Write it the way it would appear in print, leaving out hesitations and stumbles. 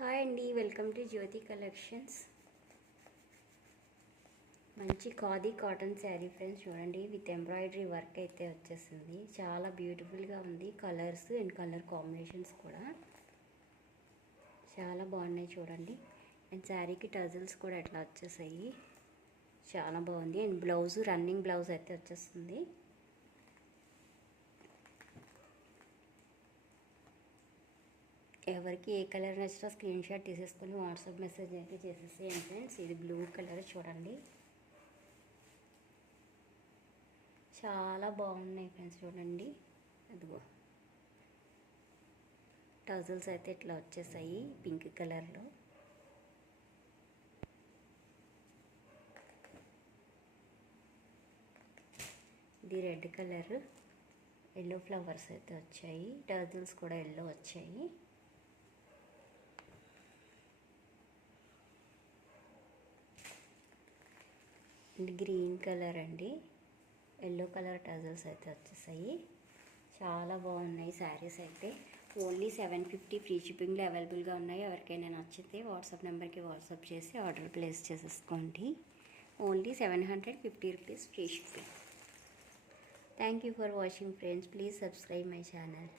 Hi అండి, welcome to Jyothi collections. మంచి khadi cotton sari friends, చూడండి విత్ ఎంబ్రాయిడరీ వర్క్ అయితే వచ్చేసింది. చాలా బ్యూటిఫుల్గా ఉంది. కలర్స్ అండ్ కలర్ కాంబినేషన్స్ కూడా చాలా బాగున్నాయి చూడండి. అండ్ శారీకి టజల్స్ కూడా ఎట్లా వచ్చేసాయి, చాలా బాగుంది. అండ్ బ్లౌజ్ రన్నింగ్ బ్లౌజ్ అయితే వచ్చేస్తుంది. ఎవరికి ఏ కలర్ నచ్చినా స్క్రీన్ షాట్ తీసేసుకొని వాట్సాప్ మెసేజ్ అయితే చేసేసేయండి ఫ్రెండ్స్. ఇది బ్లూ కలర్ చూడండి, చాలా బాగున్నాయి ఫ్రెండ్స్. చూడండి అదిగో టజల్స్ అయితే ఇట్లా వచ్చేసాయి పింక్ కలర్లో. ఇది రెడ్ కలర్, ఎల్లో ఫ్లవర్స్ అయితే వచ్చాయి. టజల్స్ కూడా ఎల్లో వచ్చాయి. అండ్ గ్రీన్ కలర్ అండి, ఎల్లో కలర్ టజల్స్ అయితే వచ్చేసాయి. చాలా బాగున్నాయి శారీస్ అయితే. ఓన్లీ 750 ఫ్రీ షిప్పింగ్లో అవైలబుల్గా ఉన్నాయి. ఎవరికైనా నచ్చితే వాట్సాప్ నెంబర్కి వాట్సాప్ చేసి ఆర్డర్ ప్లేస్ చేసేసుకోండి. Only 750 rupees free shipping. Thank you for watching friends. Please subscribe my channel.